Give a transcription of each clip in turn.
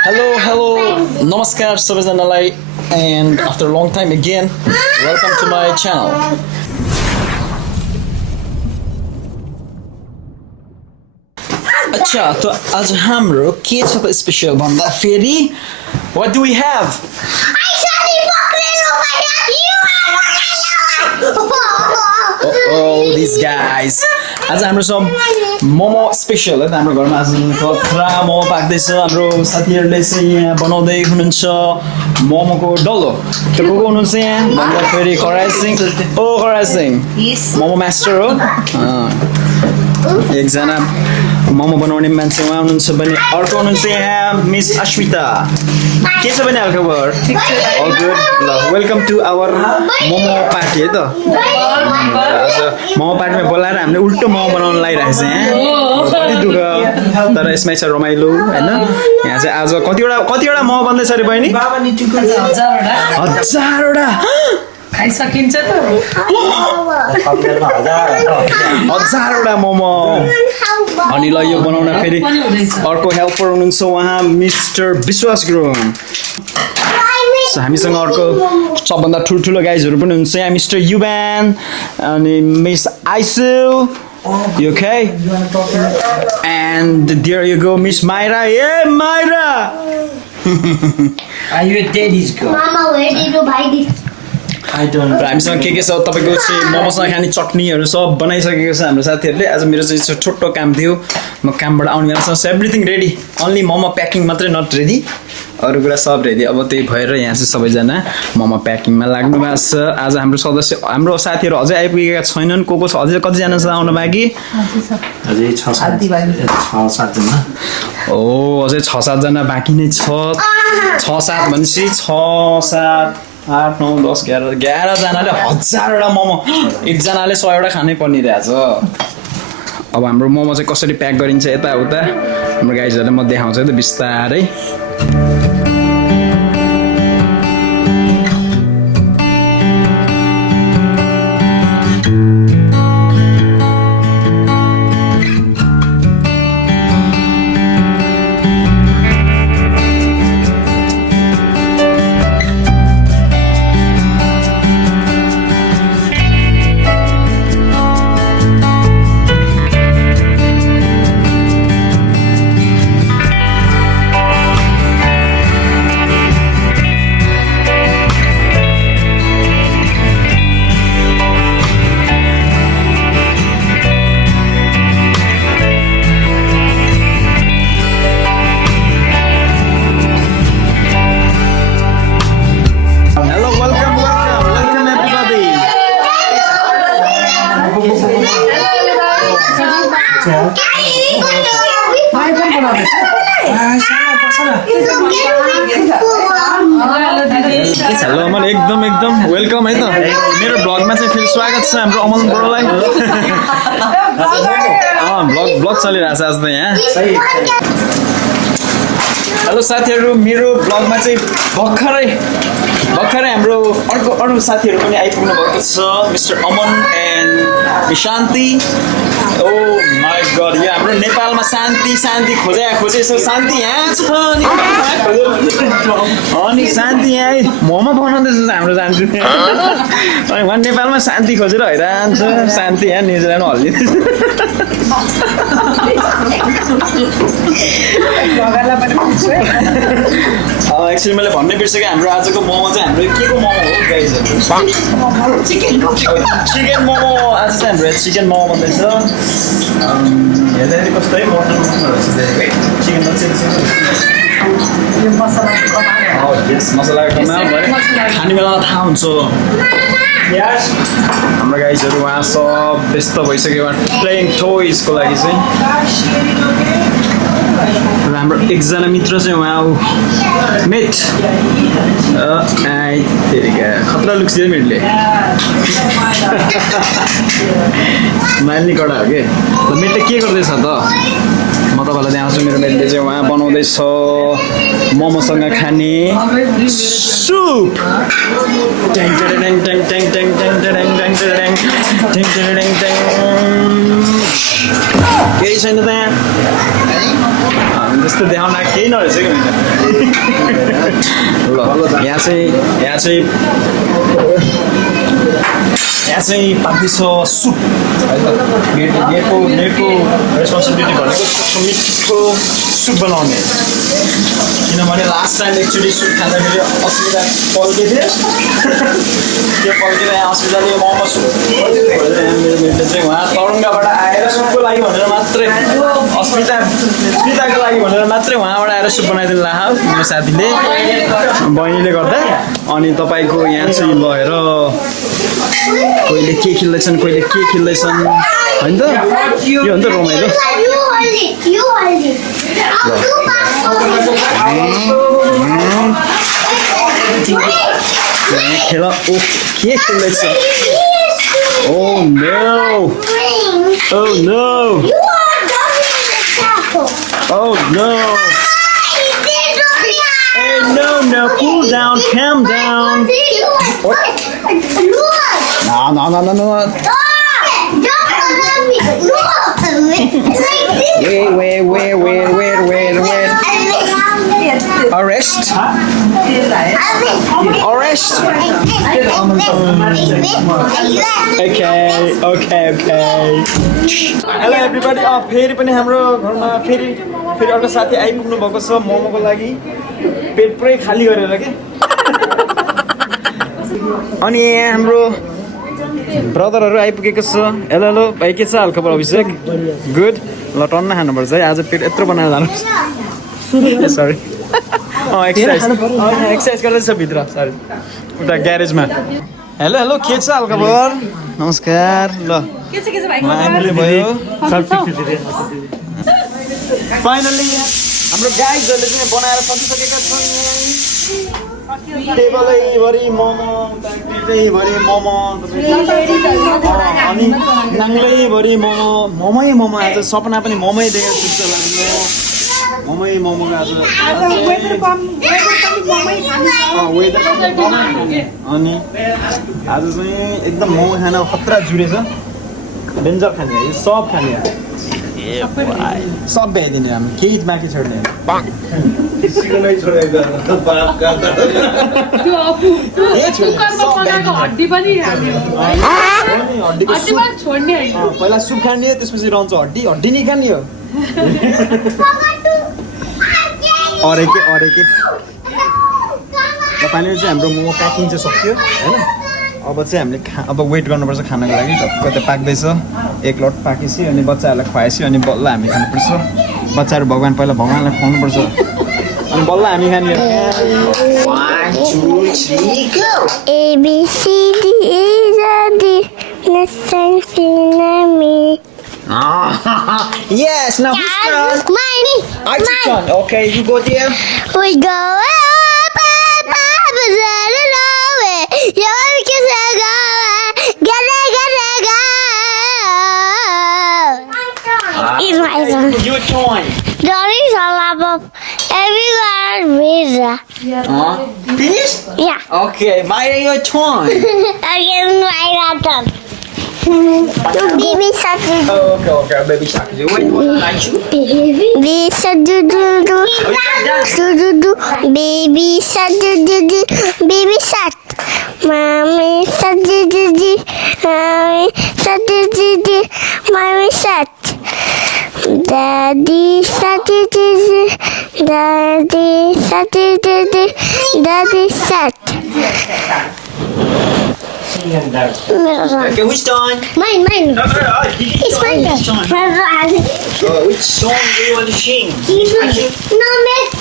Hello, namaskar सबैजनालाई and after a long time again welcome to my channel. अच्छा तो आज हाम्रो के छ त स्पेशल भन्दा फेरि what do we have? Oh, these guys. आज हाम्रो सब मोमो स्पेशल है त हाम्रो घरमा आज खतरा मोमो पाक्दैछ हाम्रो साथीहरूले चाहिँ यहाँ बनाउँदै हुनुहुन्छ मोमोको डल्लो त्यो को हुनुहुन्छ यहाँ भन्दा फेरि खराज सिंह ओ खराज सिंह मोमो मास्टर हो एकजना मोमो बनाउने मान्छे उहाँ हुनुहुन्छ भने अर्को हुनुहुन्छ यहाँ मिस अश्विता के छ भने हालखबर अल गुड ल welcome to our momo party है त आज मोमो पार्टीमा बोलाएर हामीले उल्टो मोमो बनाउन लागिरहेको छ यहाँ कति दुःख तर यसमै छ रमाइलो होइन यहाँ चाहिँ आज कतिवटा मोमो बन्दैछ अरे बहिनी हजारवटा खाइसकिन्छ त हजारवटा मोमो अनि ल यो बनाउन फेरि अर्को हेल्पर हुनुहुन्छ उहाँ मिस्टर विश्वास गुरुङ हामीसँग अर्को सबभन्दा ठुल्ठुलो गाइजहरू पनि हुनुहुन्छ यहाँ मिस्टर युबान अनि miss आइसु You okay? And there you go, Miss Myra. Yeah, Myra! Are you a daddy's girl? Mama, where did you buy this? I don't know. हामीसँग के छ तपाईको चाहिँ मोमोसँग खाने चटनीहरू सब बनाइसकेको छ हाम्रो साथीहरूले आज मेरो चाहिँ छोटो काम थियो म कामबाट आउने बेलासम्म everything ready only momo packing मात्रै नट रेडी अरू कुरा सब रेडी अब त्यही भएर यहाँ चाहिँ सबैजना मोमो प्याकिङमा लाग्नु भएको छ आज हाम्रो सदस्य हाम्रो साथीहरू अझै आइपुगेका छैनन् को छ अझै कतिजना छ आउन बाँकी अझै 6-7 जना ओ अझै 6-7 जना बाँकी नै छ 6-7 भनेपछि 6-7 8 9 10 11 जनाले हजारवटा मोमो एकजनाले 100 वटा खानै पर्ने रहेछ अब हाम्रो मोमो चाहिँ कसरी प्याक गरिन्छ यताउता हाम्रो गाइजहरूले म देखाउँछु त बिस्तारै हेलो अमन एकदम वेलकम है त मेरो ब्लगमा चाहिँ फेरि स्वागत छ हाम्रो अमन बरोलाई ब्लग चलिरहेको छ आज त यहाँ हेलो साथीहरू मेरो ब्लगमा चाहिँ भर्खरै हाम्रो अरू साथीहरू पनि आइपुग्नु भएको छ mister Aman and Shanti oh my god यो हाम्रो नेपालमा शान्ति खोजे शान्ति यहाँ छ अनि शान्ति यहाँ मोमो बनाउँदैछ हाम्रो शान्ति अनि उहाँ नेपालमा शान्ति खोजेर हैरान छ शान्ति यहाँ न्युजिल्यान्डमा हल्लिँदैछ एक्चुअली मैले भन्नै बिर्सेँ हाम्रो आजको मोमो चाहिँ हाम्रो के को मोमो हो गाइजहरू चिकन मोमो आज चाहिँ हाम्रो चिकन मोमो बन्दैछ हेर्दाखेरि कस्तो है मटन चिकन मसलाको कमाल खाने बेलामा थाहा हुन्छ हाम्रो गाइजहरू उहाँ सब व्यस्त भइसक्यो प्लेइङ टोइजको लागि चाहिँ र हाम्रो एकजना मित्र चाहिँ उहाँ मेट खतरा लुक्स दियो मेटले माइल्ने कडा हो कि मेटले के गर्दैछ त म तपाईँलाई देखाउँछु मेरो मेटले चाहिँ उहाँ बनाउँदैछ मोमोसँग खाने सुप केही छैन त्यहाँ हामी त यस्तो देखाउन केही नरहेछ कि ल यहाँ चाहिँ पाक्दैछ सुप है त नेटको रेस्पोन्सिबिलिटी भनेको मिठो सुप बनाउने किनभने लास्ट टाइम एक्चुअली सुप खाँदाखेरि असुविधा पल्के थियो त्यो पल्केर यहाँ असुविधाले मोमो सुप मेरो चाहिँ उहाँ तरङ्गबाट आएर सुपको लागि भनेर मात्रै स्मिताको लागि भनेर मात्रै उहाँबाट आएर सुप बनाइदिनु ला मेरो साथीले बहिनीले गर्दा अनि तपाईँको यहाँ चाहिँ भएर कोहीले के खेल्दैछन् कोहीले के खेल्दैछन् होइन त यो हो नि त रमाइलो खेल ओ के खेल्दैछ oh no oh no oh no hey no cool down calm down no wait arrest okay hello everybody फेरि पनि हाम्रो घरमा फेरि अर्को साथी आइपुग्नु भएको छ मोमोको लागि पेट पुरै खाली गरेर के अनि यहाँ हाम्रो ब्रदरहरू आइपुगेको छ हेलो भाइ के छ हालखबर अभिषेक गुड ल टन्न खानुपर्छ है आज पेट यत्रो बनाएर जानुपर्छ सरी एक्सर्साइज गर्दैछ भित्र सरी उता ग्यारेजमा हेलो के छ हालखबर नमस्कार ल हामीले भयो फाइनली हाम्रो गाइजहरूले चाहिँ बनाएर सकिसकेका छन् टेबलैभरि मोमो अनि नाङ्लैभरि मोमो आज सपना पनि मोमै देखेर सुत्छ लाग्यो मोमो आज अनि आज चाहिँ एकदम मोमो खान खतरा जुरेछ डेन्जर खाने यो सब खाने सब भ्याइदिने हामी केही बाँकी छोड्ने पहिला सुप खाने त्यसपछि रहन्छ हड्डी नै खाने हो अरेके फाइनली चाहिँ हाम्रो मोमो प्याकिङ चाहिँ सक्यो होइन अब चाहिँ हामीले अब वेट गर्नुपर्छ खानको लागि कतै पाक्दैछ एक लट पाकेपछि अनि बच्चाहरूलाई खुवाएपछि अनि बल्ल हामी खानुपर्छ बच्चाहरू पहिला भगवान्लाई खुवाउनुपर्छ अनि बल्ल हामी खाने Yes, now who's turn? Mine. Turn. Okay, you go there. We go up, It's my turn. Your turn. Dory's all above. Everywhere visa. Finish? Yeah. Okay, Maya, your turn. Again, my turn. Baby shark. Okay, baby shark. Wait, like you? Baby shark do. Baby shark do. Baby shark. Mommy shark do. Mommy shark do. Mommy shark. Daddy shark do. Daddy shark do. Daddy shark. Okay, which turn? Mine. It's my turn. Which song do you want to sing? No, miss.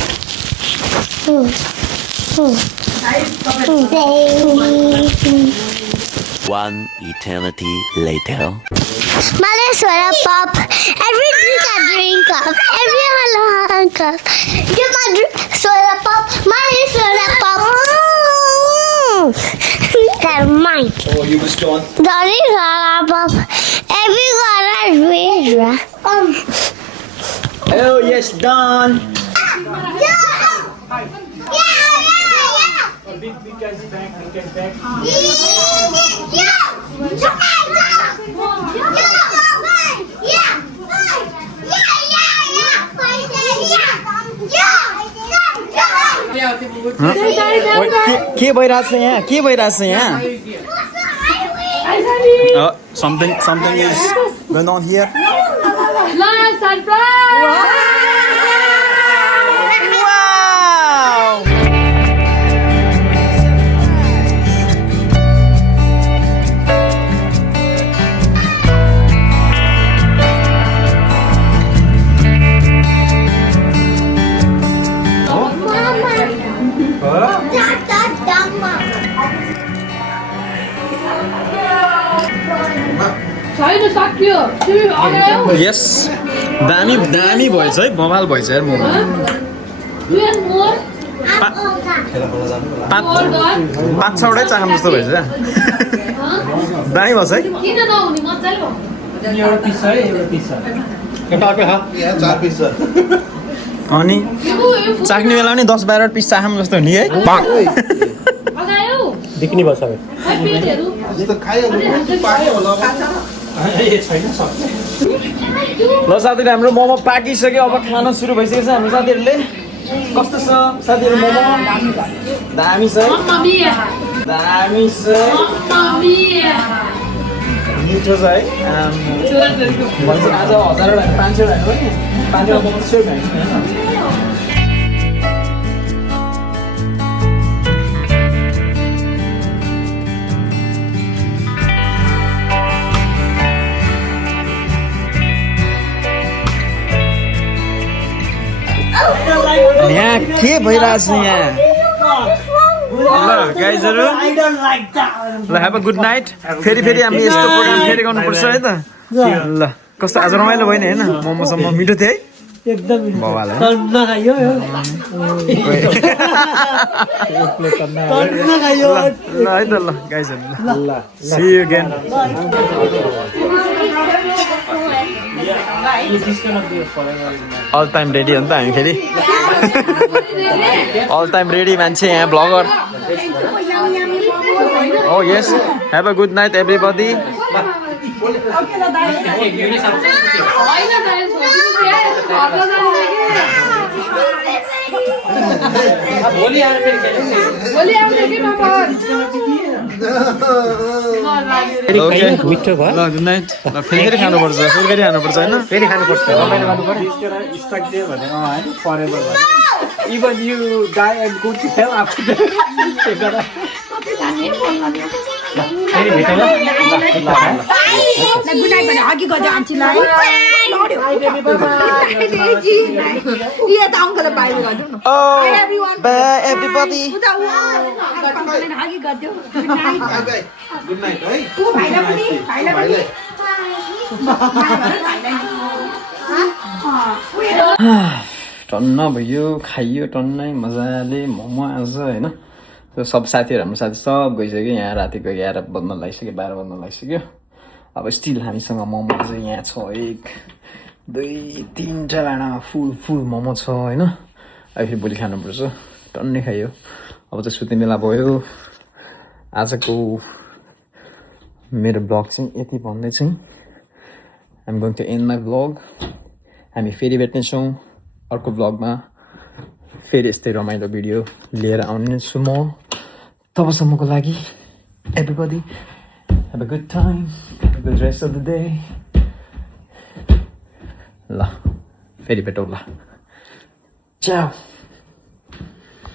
One eternity later. Malaysia pop. Every drink up. Every hello cup. Give my soda pop. Malaysia pop. They're mine. Oh, you was turn. Dolly soda pop. Every color visa. Oh, yes, done. Yeah. Big guy's back. के भइरहेछ यहाँ के भइरहेछ यहाँ something is going on here wow yes दामी भएछ है बवाल भएछ यार मोमो पाँच छवटै चाखम जस्तो भएछ दामी भएछ है अनि चाख्ने बेला पनि 10-12 पिस चाखम जस्तो नि है देखिने भयो सबै ल साथीहरू हाम्रो मोमो पाकिसक्यो अब खान सुरु भइसकेको छ हाम्रो साथीहरूले कस्तो छ साथीहरू मोमो दामी छ दामी छ मिठो छ है भन्छ आज 1000 वटा 500 वटा हो नि 500 वटा मोमो सेट हैन यहाँ के भइरहेछ यहाँ ल गाइजहरु ल हेभ अ गुड नाइट फेरि हामी यस्तो प्रोग्राम फेरि गर्नुपर्छ है त ल कस्तो आज रमाइलो भयो नि हैन मोमोसम्म मिठो थियो है एकदम बवाल है तन्न खायो तन्न खायो ल है त ल गाइजहरु ल see you again all time ready हो नि त हामी फेरि अल टाइम रेडी मान्छे यहाँ blogger oh yes have a good night everybody मिठो भयो ल गुड नाइट ल फेरि खानुपर्छ सुर्खेरी खानुपर्छ होइन फेरि खानुपर्छ रमाइलो गर्नुपर्छ स्टक डे भनेर हैन फरेभर भयो even you die and go to hell after फेरि भेटौँ ल गुड नाइट भने अघि गर्दै आन्टीलाई यो त अङ्कललाई बाहिर गरिदिउँ न बाय एभ्रीबडी अघि गरिदिउँ गुड नाइट है भाइलाई पनि टन्न भयो खाइयो टन्नै मजाले मोमो आज होइन सब साथीहरू हाम्रो साथी सब गइसक्यो यहाँ रातिको 11 बज्न लागिसक्यो 12 बज्न लागिसक्यो अब स्टिल हामीसँग मोमो चाहिँ यहाँ छ 1 2 3 भाँडामा फुल मोमो छ होइन अब फेरि भोलि खानुपर्छ टन्नै खायो अब चाहिँ सुत्ने बेला भयो आजको मेरो ब्लग चाहिँ यति भन्दै चाहिँ I'm going to end my blog हामी फेरि भेट्नेछौँ अर्को ब्लगमा फेरि यस्तै रमाइलो भिडियो लिएर आउने छु म तबसम्मको लागि everybody have a good time good rest of the day ल फेरि भेटौँ ल च्याउ